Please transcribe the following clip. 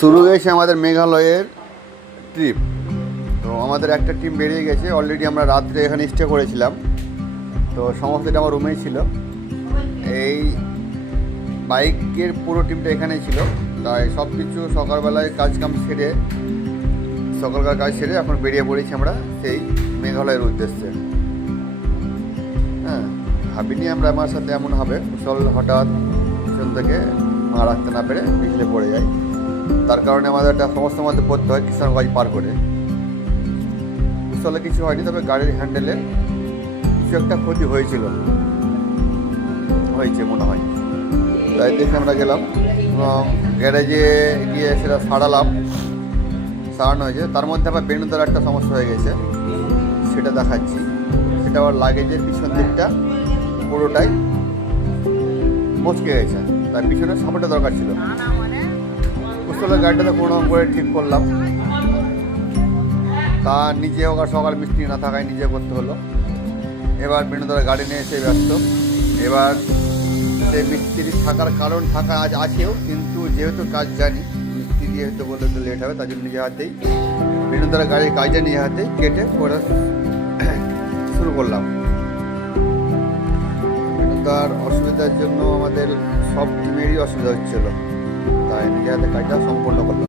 শুরু হয়েছে আমাদের মেঘালয়ের ট্রিপ। তো আমাদের একটা টিম বেরিয়ে গেছে অলরেডি। আমরা রাত্রে এখানে স্টে করেছিলাম, তো সমস্তটা আমার রুমেই ছিল। এই বাইকের পুরো টিমটা এখানেই ছিল। তাই সব কিছু সকালবেলায় কাজকাম সেরে, সকালকার কাজ সেরে এখন বেরিয়ে পড়েছি আমরা সেই মেঘালয়ের উদ্দেশ্যে। হ্যাঁ, ভাবিনি আমরা আমার সাথে এমন হবে। কুশল হঠাৎ পিছন থেকে পা রাখতে না পেরে পিছলে পড়ে যায়। তার কারণে আমাদের একটা সমস্যার মধ্যে পড়তে হয় কিষানগঞ্জ পার করে। কুশলে কিছু হয়নি, তবে গাড়ির হ্যান্ডেলে কিছু একটা ক্ষতি হয়েছে মনে হয়। তাই দেখে আমরা গেলাম এবং গ্যারেজে গিয়ে সেটা সারানো হয়েছে। তার মধ্যে আবার বেনুদার একটা সমস্যা হয়ে গেছে, সেটা দেখাচ্ছি। সেটা আবার লাগেজের পিছন দিকটা পুরোটাই মচকে গেছে, তার পিছনে সাপোর্টটা দরকার ছিল। কুশলের গাড়িটাতে কোনো রকম করে ঠিক করলাম। তা নিজে হোক আর সকাল মিস্ত্রি না থাকায় নিজে করতে হলো। এবার বেনুদার গাড়ি নিয়ে এসে ব্যস্ত। এবার সে মিস্ত্রি থাকার কারণ থাকা আজ আছেও, কিন্তু যেহেতু কাজ জানি মিস্ত্রি যেহেতু বললে তো লেট হবে, তার জন্য নিজে হাতেই বেনুদার গাড়ির কাজটা নিজে হাতে কেটে করে শুরু করলাম। বেনুদার অসুবিধার জন্য আমাদের সব টিমেরই অসুবিধা হচ্ছিল, তাই নিজে হাতে কাজটা সম্পূর্ণ করলাম।